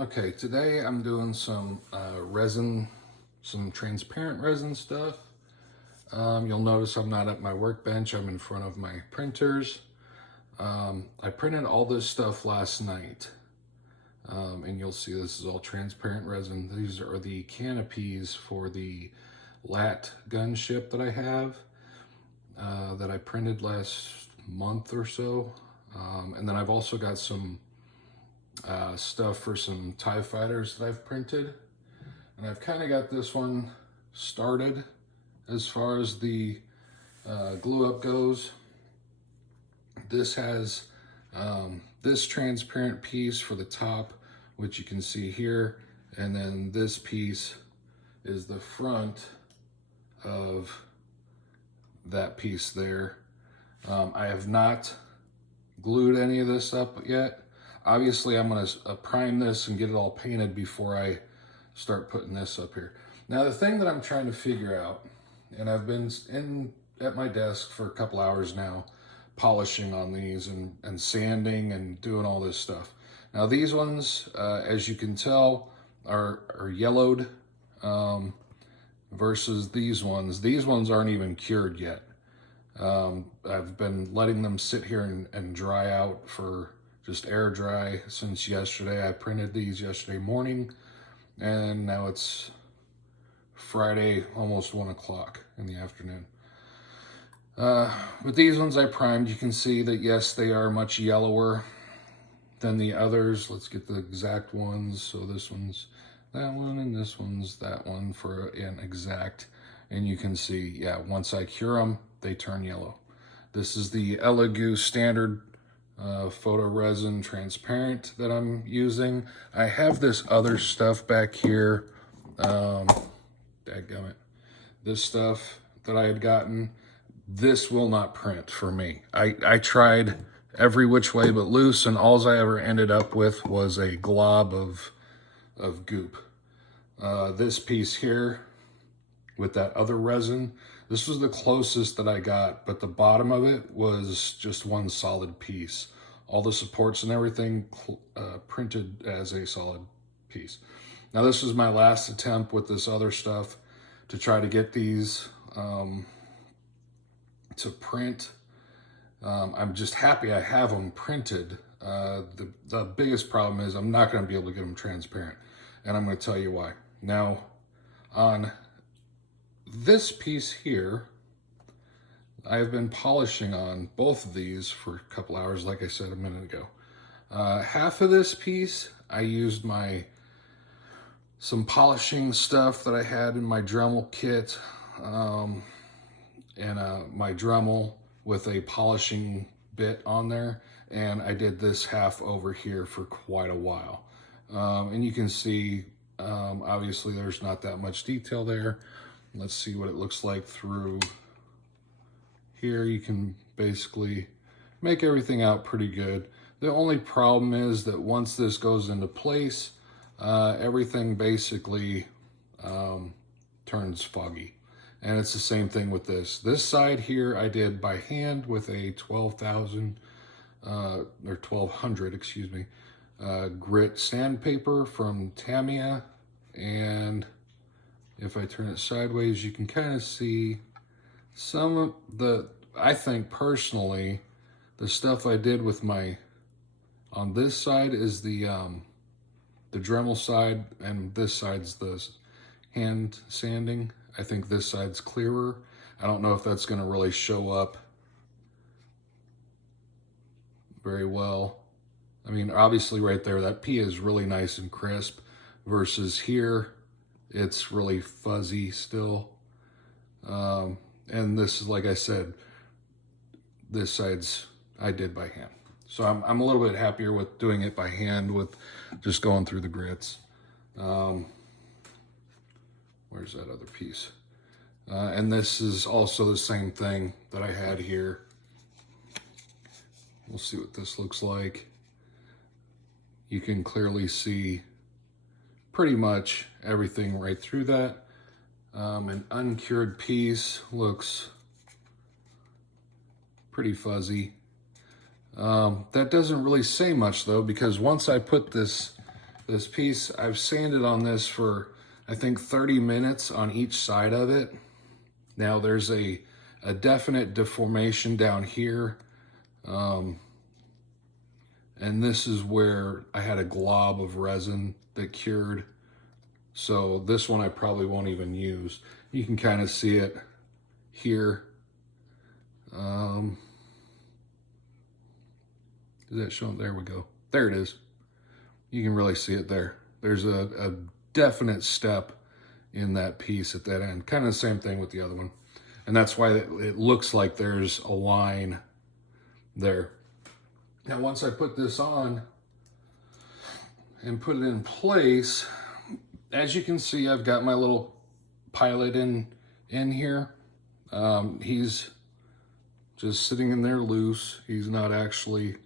Okay, today I'm doing some resin, some transparent resin stuff. You'll notice I'm not at my workbench, I'm in front of my printers. I printed all this stuff last night, and you'll see this is all transparent resin. These are the canopies for the lat gunship that I have, that I printed last month or so. And then I've also got some stuff for some TIE fighters that I've printed. And I've kind of got this one started as far as the glue up goes. This has this transparent piece for the top, which you can see here. And then this piece is the front of that piece there. I have not glued any of this up yet. Obviously, I'm going to prime this and get it all painted before I start putting this up here. Now, the thing that I'm trying to figure out, and I've been at my desk for a couple hours now, polishing on these and sanding and doing all this stuff. Now, these ones, as you can tell, are yellowed versus these ones. These ones aren't even cured yet. I've been letting them sit here and dry out for just air dry since yesterday. I printed these yesterday morning, and now it's Friday, almost 1 o'clock in the afternoon. But these ones I primed. You can see that, yes, they are much yellower than the others. Let's get the exact ones. So this one's that one, and this one's that one for an exact. And you can see, yeah, once I cure them, they turn yellow. This is the Elegoo standard photo resin transparent that I'm using. I have this other stuff back here. Dadgummit. This stuff that I had gotten, this will not print for me. I tried every which way but loose, and all I ever ended up with was a glob of goop. This piece here with that other resin, this was the closest that I got, but the bottom of it was just one solid piece. All the supports and everything printed as a solid piece. Now, this was my last attempt with this other stuff to try to get these to print. I'm just happy I have them printed. The biggest problem is I'm not going to be able to get them transparent, and I'm going to tell you why. Now, on this piece here, I've been polishing on both of these for a couple hours, like I said a minute ago. Half of this piece, I used some polishing stuff that I had in my Dremel kit, and my Dremel with a polishing bit on there, and I did this half over here for quite a while. And you can see, obviously there's not that much detail there. Let's see what it looks like through here. You can basically make everything out pretty good. The only problem is that once this goes into place, everything basically turns foggy. And it's the same thing with this. This side here I did by hand with a 12,000 or 1200, excuse me, grit sandpaper from Tamiya. And if I turn it sideways, you can kind of see some of the, I think personally, the stuff I did with on this side is the Dremel side, and this side's the hand sanding. I think this side's clearer. I don't know if that's going to really show up very well. I mean, obviously right there, that P is really nice and crisp, versus here, it's really fuzzy still. And this is, like I said, this side's I did by hand. So I'm a little bit happier with doing it by hand, with just going through the grits. Where's that other piece? And this is also the same thing that I had here. We'll see what this looks like. You can clearly see pretty much everything right through that. An uncured piece looks pretty fuzzy. That doesn't really say much though, because once I put this This piece, I've sanded on this for, I think, 30 minutes on each side of it. Now there's a definite deformation down here. And this is where I had a glob of resin that cured. So this one I probably won't even use. You can kind of see it here. Is that showing? There we go. There it is. You can really see it there. There's a definite step in that piece at that end. Kind of the same thing with the other one. And that's why it looks like there's a line there. Now, once I put this on and put it in place, as you can see, I've got my little pilot in here. He's just sitting in there loose. He's not actually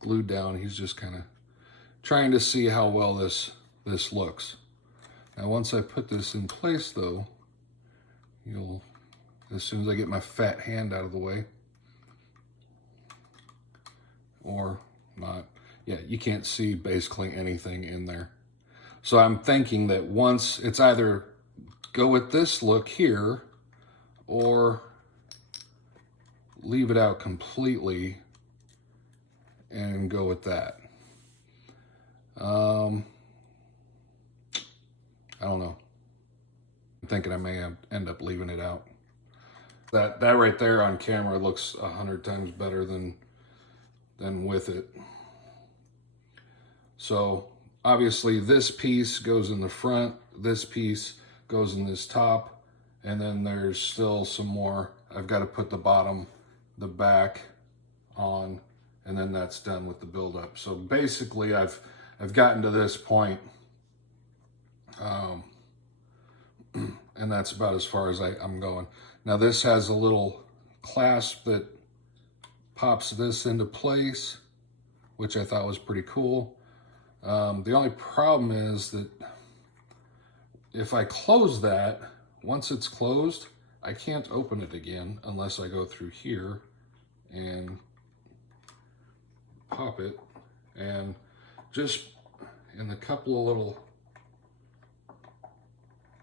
glued down. He's just kind of trying to see how well this looks. Now, once I put this in place, though, as soon as I get my fat hand out of the way, or not, yeah, you can't see basically anything in there. So I'm thinking that once it's either go with this look here or leave it out completely and go with that. I don't know. I'm thinking I may end up leaving it out. That right there on camera looks 100 times better than with it. So obviously this piece goes in the front, this piece goes in this top, and then there's still some more. I've got to put the back on, and then that's done with the buildup. So basically I've gotten to this point, and that's about as far as I'm going. Now this has a little clasp that pops this into place, which I thought was pretty cool. The only problem is that if I close that, once it's closed, I can't open it again unless I go through here and pop it. And just in the couple of little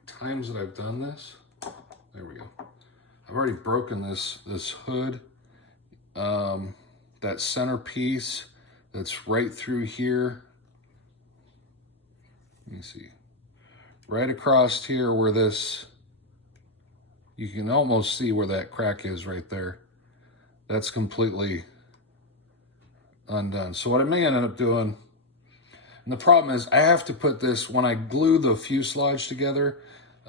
times that I've done this, there we go. I've already broken this hood. That center piece that's right through here. Let me see. Right across here where this, you can almost see where that crack is right there. That's completely undone. So what I may end up doing, and the problem is I have to put this, when I glue the fuselage together,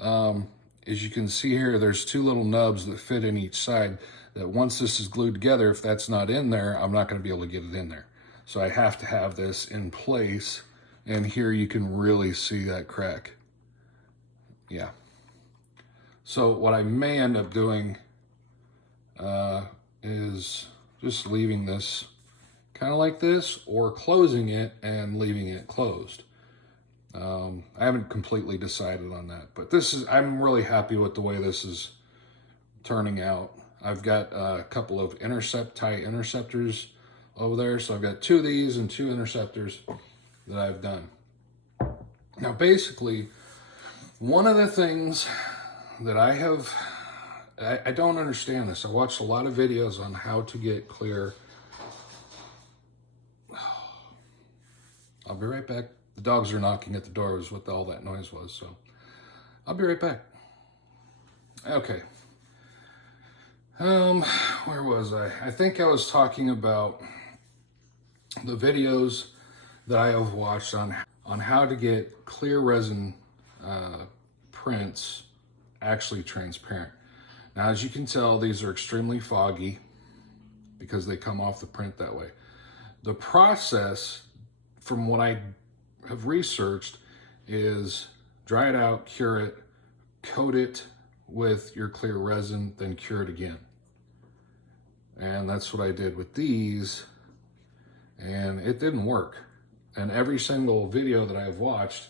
as you can see here, there's two little nubs that fit in each side that once this is glued together, if that's not in there, I'm not going to be able to get it in there. So I have to have this in place, and here you can really see that crack. Yeah. So what I may end up doing is just leaving this kind of like this, or closing it and leaving it closed. I haven't completely decided on that, but I'm really happy with the way this is turning out. I've got a couple of tie interceptors over there. So I've got 2 of these and 2 interceptors that I've done. Now, basically, one of the things that I don't understand this. I watched a lot of videos on how to get clear. I'll be right back. The dogs are knocking at the door is what all that noise was. So I'll be right back. Okay. Where was I? I think I was talking about the videos that I have watched on how to get clear resin prints actually transparent. Now, as you can tell, these are extremely foggy because they come off the print that way. The process, from what I have researched, is dry it out, cure it, coat it with your clear resin, then cure it again. And that's what I did with these, and it didn't work. And every single video that I've watched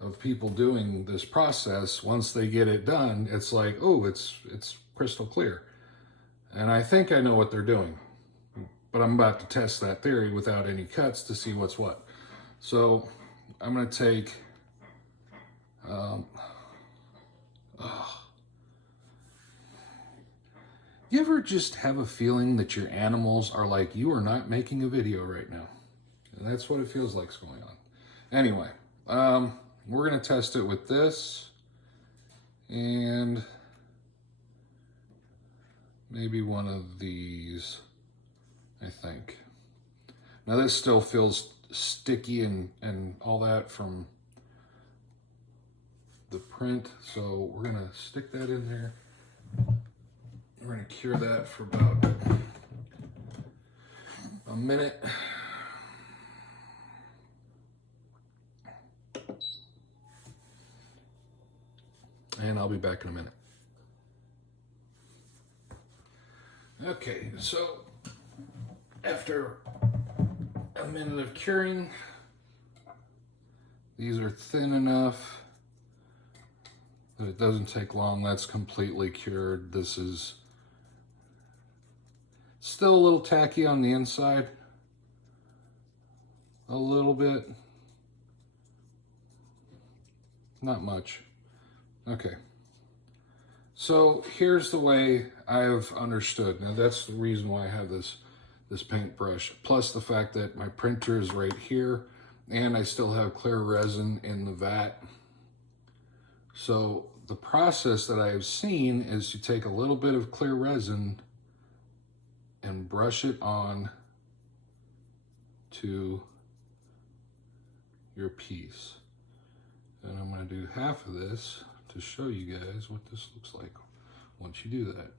of people doing this process, once they get it done, it's like, oh, it's crystal clear. And I think I know what they're doing, but I'm about to test that theory without any cuts to see what's what. So I'm gonna take, you ever just have a feeling that your animals are like, you are not making a video right now? And that's what it feels like is going on. Anyway, we're gonna test it with this and maybe one of these, I think. Now this still feels sticky and all that from the print, so we're gonna stick that in there. We're gonna cure that for about a minute. And I'll be back in a minute. Okay, so after a minute of curing, these are thin enough that it doesn't take long. That's completely cured. This is still a little tacky on the inside. A little bit. Not much. Okay. So here's the way I've understood. Now that's the reason why I have this paintbrush, plus the fact that my printer is right here and I still have clear resin in the vat. So the process that I have seen is to take a little bit of clear resin and brush it on to your piece. And I'm going to do half of this to show you guys what this looks like once you do that.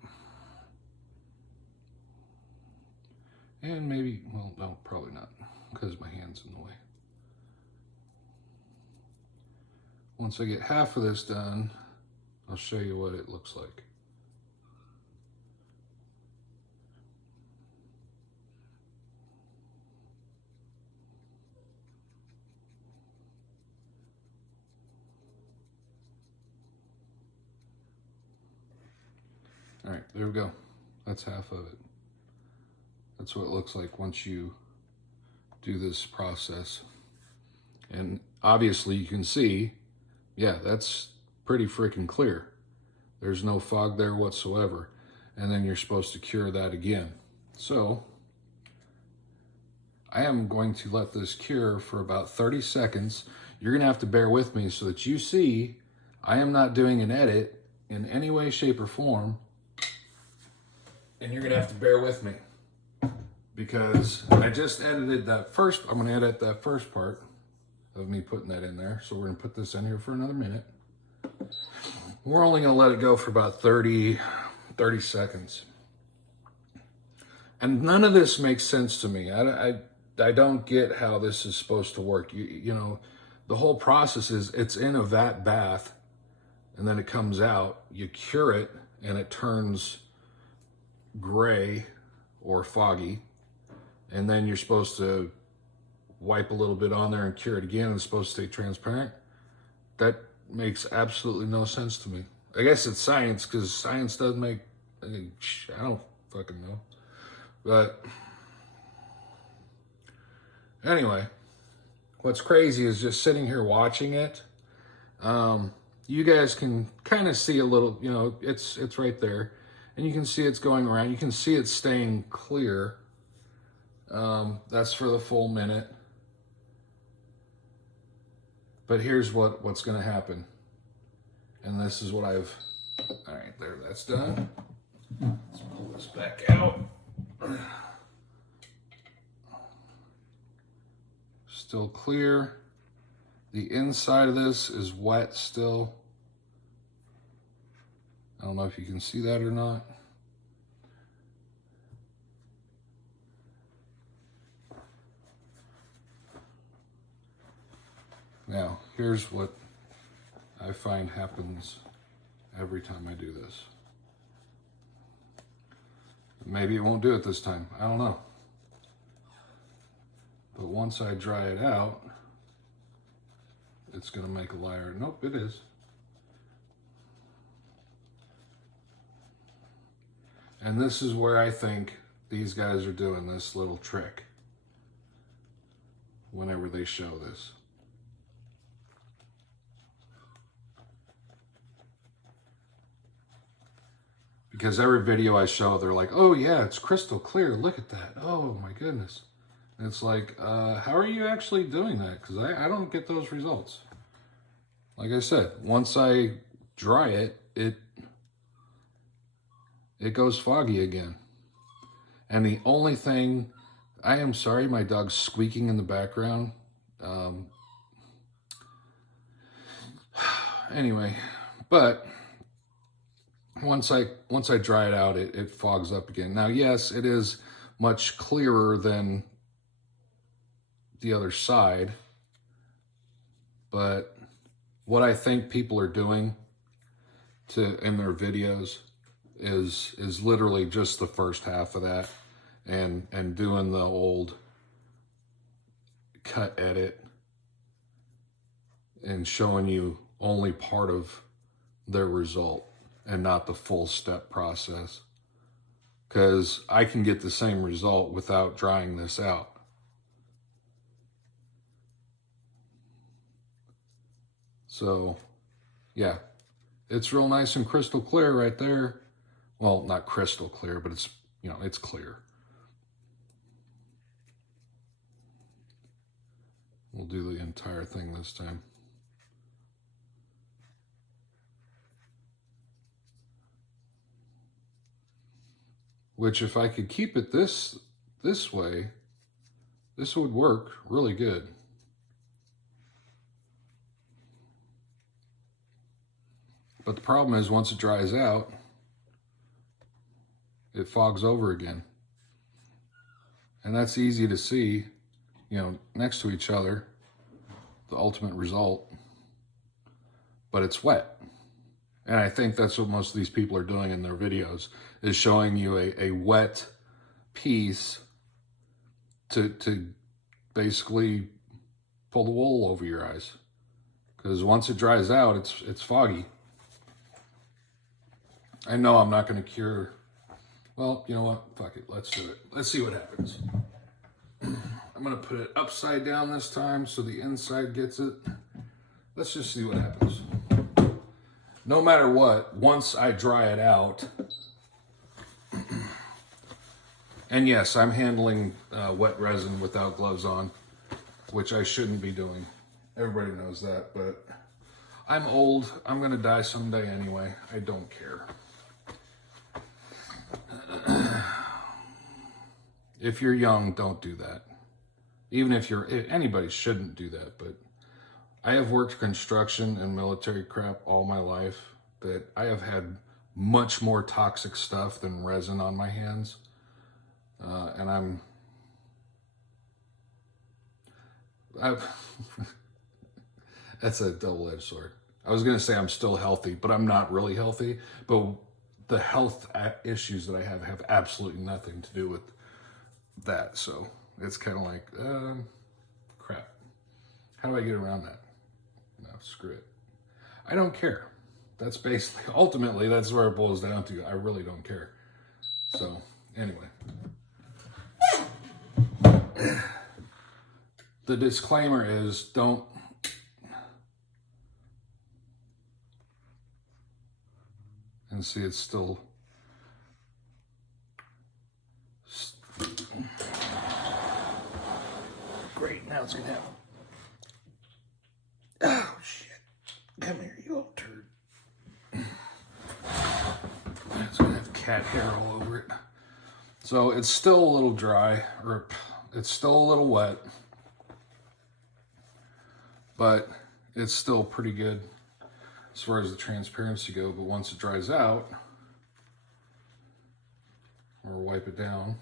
And maybe, well, no, probably not, because my hand's in the way. Once I get half of this done, I'll show you what it looks like. All right, there we go. That's half of it. That's what it looks like once you do this process. And obviously you can see, yeah, that's pretty freaking clear. There's no fog there whatsoever. And then you're supposed to cure that again. So I am going to let this cure for about 30 seconds. You're gonna have to bear with me so that you see I am not doing an edit in any way, shape, or form. And you're gonna have to bear with me because I just edited that first. I'm gonna edit that first part of me putting that in there. So we're gonna put this in here for another minute. We're only gonna let it go for about 30 seconds. And none of this makes sense to me. I don't get how this is supposed to work. You know, the whole process is it's in a vat bath and then it comes out, you cure it and it turns gray or foggy, and then you're supposed to wipe a little bit on there and cure it again, and it's supposed to stay transparent. That makes absolutely no sense to me. I guess it's science, because science doesn't make, I don't fucking know. But anyway, what's crazy is just sitting here watching it. You guys can kind of see a little, you know, it's right there. And you can see it's going around. You can see it's staying clear. That's for the full minute. But here's what's going to happen. And this is what I've... All right, there, that's done. Let's pull this back out. Still clear. The inside of this is wet still. I don't know if you can see that or not. Now, here's what I find happens every time I do this. Maybe it won't do it this time. I don't know. But once I dry it out, it's going to make a layer. Nope, it is. And this is where I think these guys are doing this little trick whenever they show this. Because every video I show, they're like, oh yeah, it's crystal clear. Look at that. Oh my goodness. And it's like, how are you actually doing that? Because I don't get those results. Like I said, once I dry it, it goes foggy again. And the only thing, I am sorry, my dog's squeaking in the background. Anyway, but once I dry it out, it fogs up again. Now, yes, it is much clearer than the other side, but what I think people are doing in their videos is literally just the first half of that, and doing the old cut edit and showing you only part of their result and not the full step process. Because I can get the same result without drying this out. So, yeah, it's real nice and crystal clear right there. Well, not crystal clear, but it's, you know, it's clear. We'll do the entire thing this time. Which, if I could keep it this way, this would work really good. But the problem is, once it dries out, it fogs over again. And that's easy to see, you know, next to each other, the ultimate result. But it's wet. And I think that's what most of these people are doing in their videos, is showing you a wet piece to basically pull the wool over your eyes. Because once it dries out, it's foggy. I know I'm not going to cure. Well, you know what? Fuck it. Let's do it. Let's see what happens. I'm going to put it upside down this time so the inside gets it. Let's just see what happens. No matter what, once I dry it out, and yes, I'm handling wet resin without gloves on, which I shouldn't be doing. Everybody knows that, but I'm old. I'm going to die someday anyway. I don't care. If you're young, don't do that. Even if anybody shouldn't do that, but I have worked construction and military crap all my life, but I have had much more toxic stuff than resin on my hands. And that's a double-edged sword. I was going to say I'm still healthy, but I'm not really healthy. But the health issues that I have absolutely nothing to do with that. So it's kind of like, crap. How do I get around that? No, screw it. I don't care. That's basically, ultimately, that's where it boils down to. I really don't care. So, anyway. The disclaimer is, don't. And see, it's still. Great, now it's going to happen. Oh, shit. Come here, you old turd. It's going to have cat hair all over it. So it's still a little dry, or it's still a little wet, but it's still pretty good as far as the transparency go. But once it dries out, or wipe it down,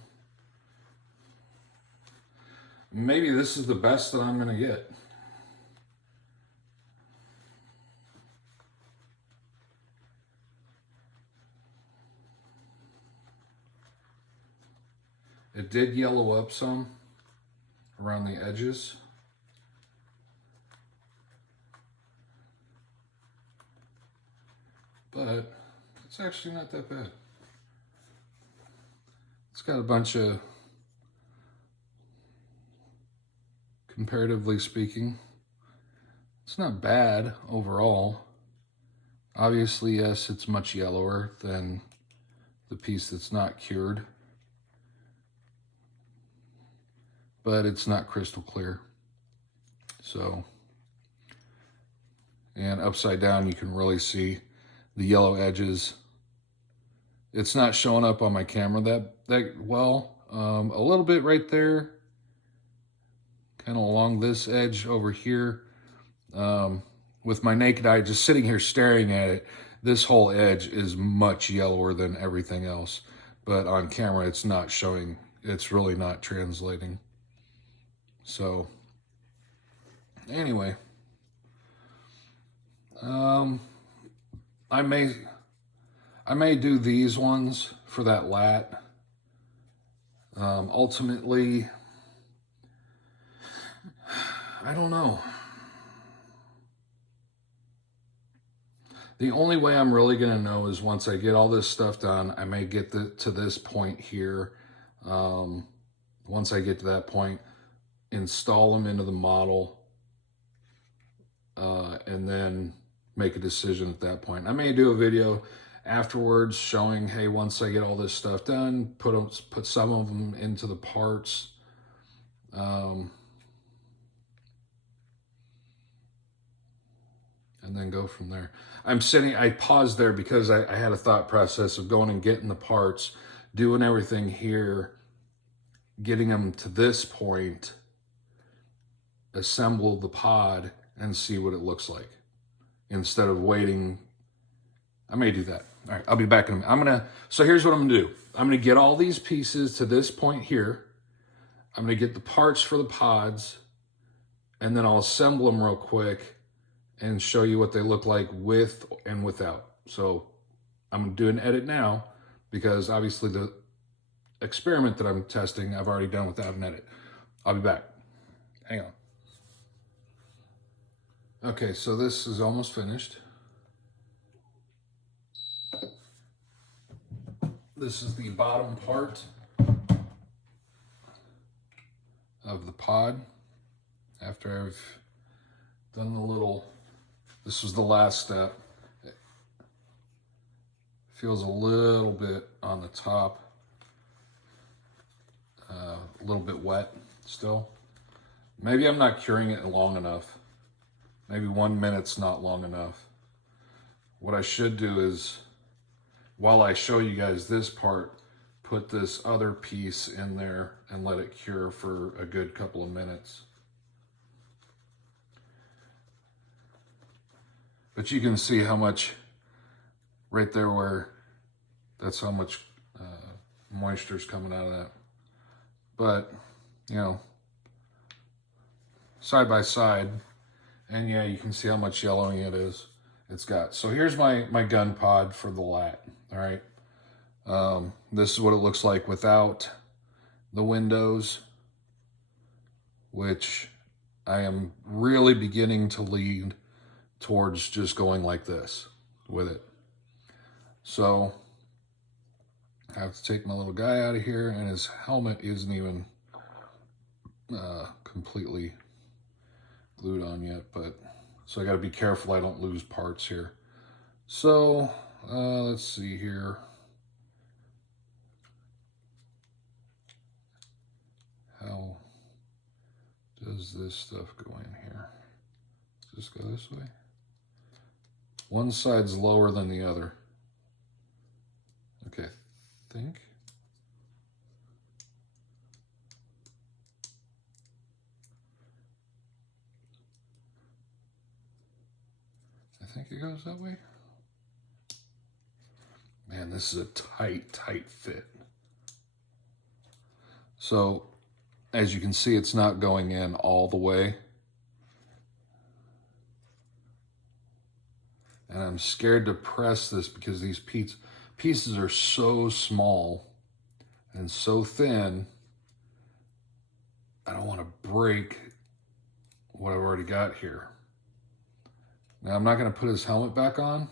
maybe this is the best that I'm going to get. It did yellow up some around the edges. But it's actually not that bad. It's got a bunch of, comparatively speaking, it's not bad overall. Obviously, yes, it's much yellower than the piece that's not cured, but it's not crystal clear. So, and upside down you can really see the yellow edges. It's not showing up on my camera that well. A little bit right there, kind of along this edge over here. With my naked eye, just sitting here staring at it, this whole edge is much yellower than everything else. But on camera, it's not showing. It's really not translating. So, anyway, I may do these ones for that lat. Ultimately, I don't know. The only way I'm really going to know is once I get all this stuff done. I may get to this point here. Once I get to that point, install them into the model, and then make a decision at that point. I may do a video afterwards showing, hey, once I get all this stuff done, put some of them into the parts. And then go from there. I paused there because I had a thought process of going and getting the parts, doing everything here, getting them to this point, assemble the pod, and see what it looks like. Instead of waiting, I may do that. All right, I'll be back in a minute. So here's what I'm gonna do. I'm gonna get all these pieces to this point here. I'm gonna get the parts for the pods, and then I'll assemble them real quick and show you what they look like with and without. So I'm gonna do an edit now because obviously the experiment that I'm testing, I've already done without an edit. I'll be back. Hang on. Okay, so this is almost finished. This is the bottom part of the pod. After I've done the little, this was the last step. It feels a little bit on the top, a little bit wet still. Maybe I'm not curing it long enough. Maybe 1 minute's not long enough. What I should do is, while I show you guys this part, put this other piece in there and let it cure for a good couple of minutes. But you can see how much, right there where, that's how much moisture's coming out of that. But, you know, side by side, and yeah, you can see how much yellowing it's got. So here's my gun pod for the lat, all right? This is what it looks like without the windows, which I am really beginning to lean towards just going like this with it. So I have to take my little guy out of here, and his helmet isn't even completely glued on yet, but so I got to be careful I don't lose parts here. So let's see here. How does this stuff go in here? Does this go this way? One side's lower than the other. Okay, I think. I think it goes that way. Man, this is a tight fit. So, as you can see, it's not going in all the way. And I'm scared to press this because these pieces are so small and so thin. I don't want to break what I've already got here. Now, I'm not going to put his helmet back on.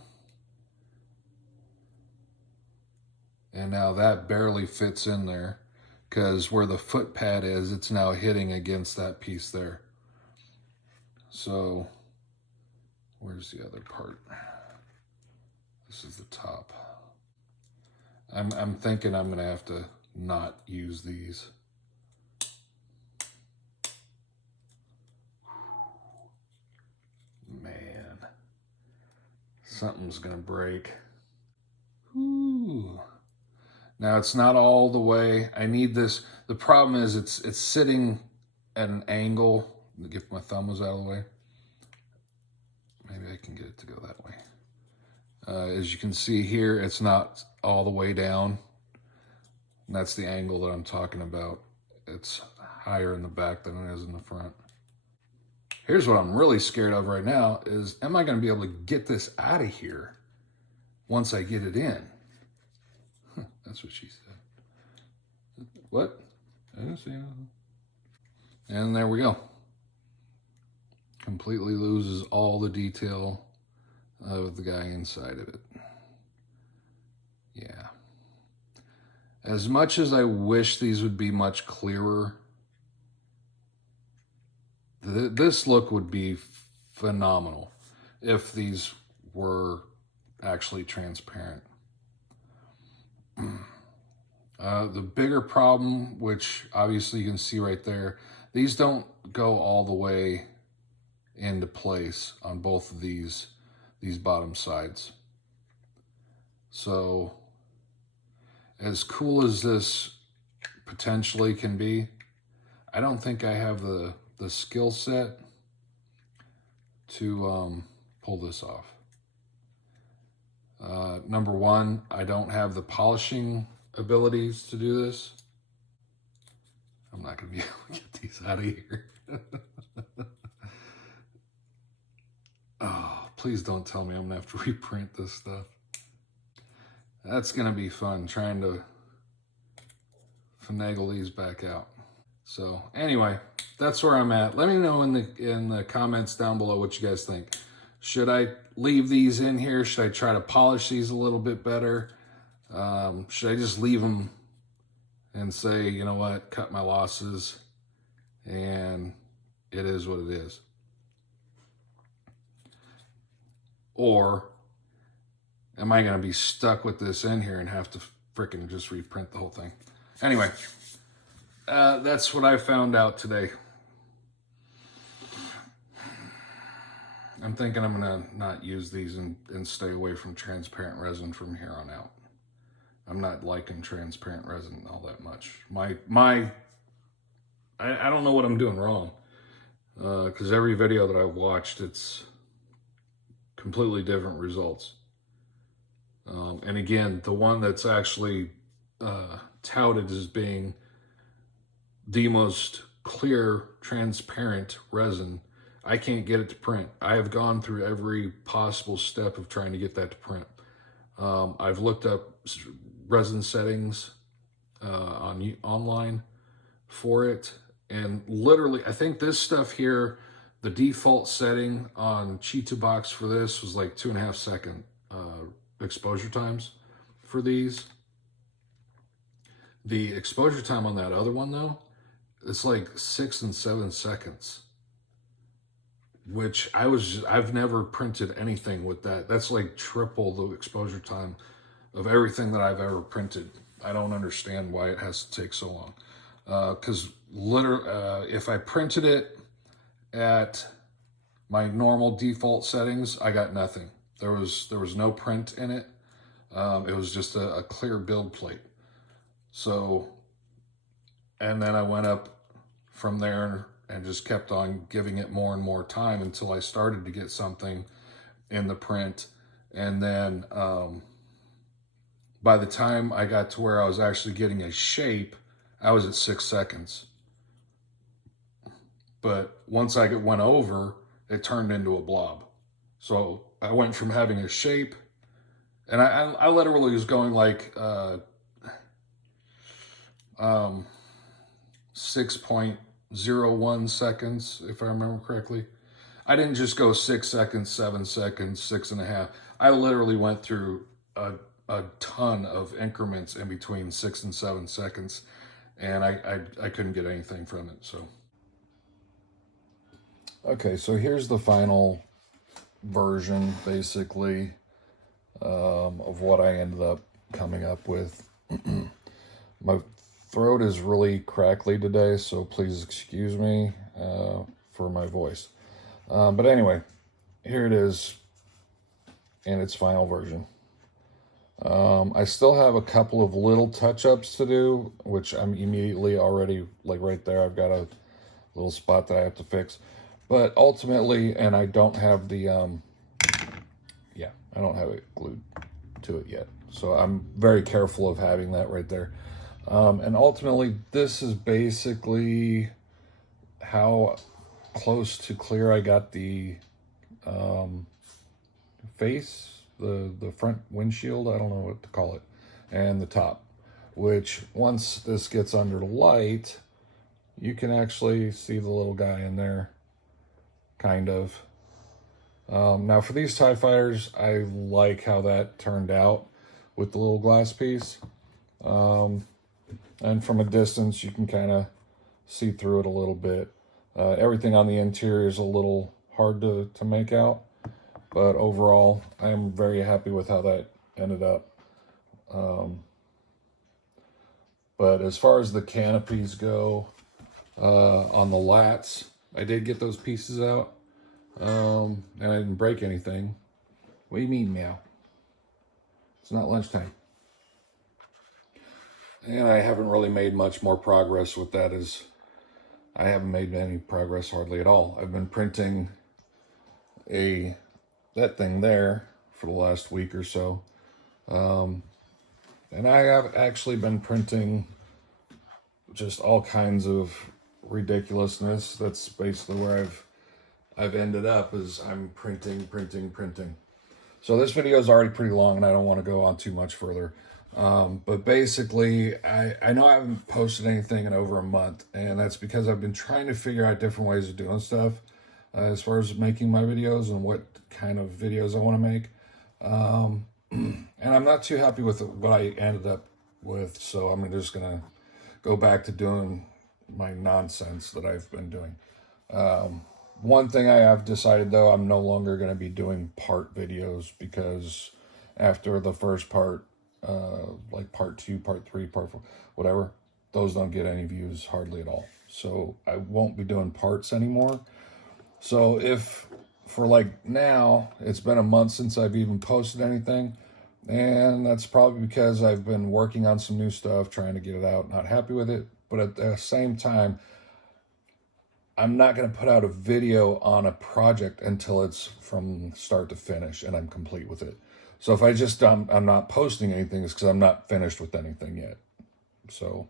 And now that barely fits in there because where the foot pad is, it's now hitting against that piece there. So, where's the other part? This is the top. I'm thinking I'm gonna have to not use these. Man, something's gonna break. Ooh. Now it's not all the way. I need this. The problem is it's sitting at an angle. If my thumb was out of the way, maybe I can get it to go that way. As you can see here, it's not all the way down. And that's the angle that I'm talking about. It's higher in the back than it is in the front. Here's what I'm really scared of right now is, am I going to be able to get this out of here once I get it in? That's what she said. What? I didn't see anything. And there we go. Completely loses all the detail of the guy inside of it. Yeah. As much as I wish these would be much clearer, this look would be phenomenal if these were actually transparent. The bigger problem, which obviously you can see right there, these don't go all the way into place on both of these bottom sides. So as cool as this potentially can be, I don't think I have the skill set to pull this off. Number one, I don't have the polishing abilities to do this. I'm not going to be able to get these out of here. Oh, please don't tell me I'm going to have to reprint this stuff. That's going to be fun, trying to finagle these back out. So anyway, that's where I'm at. Let me know in the comments down below what you guys think. Should I leave these in here? Should I try to polish these a little bit better? Should I just leave them and say, you know what, cut my losses, and it is what it is? Or am I going to be stuck with this in here and have to frickin' just reprint the whole thing? Anyway, that's what I found out today. I'm thinking I'm going to not use these and stay away from transparent resin from here on out. I'm not liking transparent resin all that much. I don't know what I'm doing wrong. Because every video that I've watched, it's completely different results. And again, the one that's actually touted as being the most clear, transparent resin, I can't get it to print. I have gone through every possible step of trying to get that to print. I've looked up resin settings online for it, and literally, I think this stuff here, the default setting on Cheetah Box for this was like 2.5 second exposure times for these. The exposure time on that other one though, it's like 6 and 7 seconds, which I've never printed anything with that. That's like triple the exposure time of everything that I've ever printed. I don't understand why it has to take so long. Because literally, if I printed it at my normal default settings, I got nothing. There was no print in it. It was just a clear build plate. So, and then I went up from there and just kept on giving it more and more time until I started to get something in the print. And then by the time I got to where I was actually getting a shape, I was at 6 seconds. But once I went over, it turned into a blob. So I went from having a shape, and I literally was going like 6.01 seconds, if I remember correctly. I didn't just go 6 seconds, 7 seconds, 6.5. I literally went through a ton of increments in between 6 and 7 seconds, and I couldn't get anything from it. So okay, so here's the final version, basically, of what I ended up coming up with. My throat is really crackly today, so please excuse me for my voice. But anyway, here it is in its final version. I still have a couple of little touch-ups to do, which I'm immediately already, like right there, I've got a little spot that I have to fix. But ultimately, and I don't have the, I don't have it glued to it yet. So I'm very careful of having that right there. And ultimately, this is basically how close to clear I got the face, the front windshield, I don't know what to call it, and the top, which once this gets under the light, you can actually see the little guy in there, kind of. Now for these TIE fighters, I like how that turned out with the little glass piece. And from a distance, you can kind of see through it a little bit. Everything on the interior is a little hard to make out, but overall, I am very happy with how that ended up. But as far as the canopies go, on the lats, I did get those pieces out, and I didn't break anything. What do you mean, meow? It's not lunchtime. And I haven't really made much more progress with that, as I haven't made any progress hardly at all. I've been printing that thing there for the last week or so. And I have actually been printing just all kinds of ridiculousness. That's basically where I've ended up, is I'm printing. So this video is already pretty long and I don't want to go on too much further. But basically, I know I haven't posted anything in over a month, and that's because I've been trying to figure out different ways of doing stuff as far as making my videos and what kind of videos I want to make. And I'm not too happy with what I ended up with, so I'm just going to go back to doing my nonsense that I've been doing. One thing I have decided, though, I'm no longer going to be doing part videos, because after the first part, like part 2, part 3, part 4, whatever, those don't get any views hardly at all. So I won't be doing parts anymore. So if for like now, it's been a month since I've even posted anything, and that's probably because I've been working on some new stuff, trying to get it out, not happy with it. But at the same time, I'm not going to put out a video on a project until it's from start to finish and I'm complete with it. So if I'm not posting anything, it's because I'm not finished with anything yet. So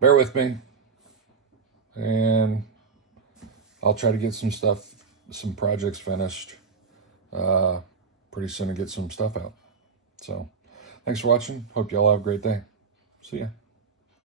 bear with me, and I'll try to get some projects finished pretty soon, and get some stuff out. So thanks for watching. Hope y'all have a great day. See ya.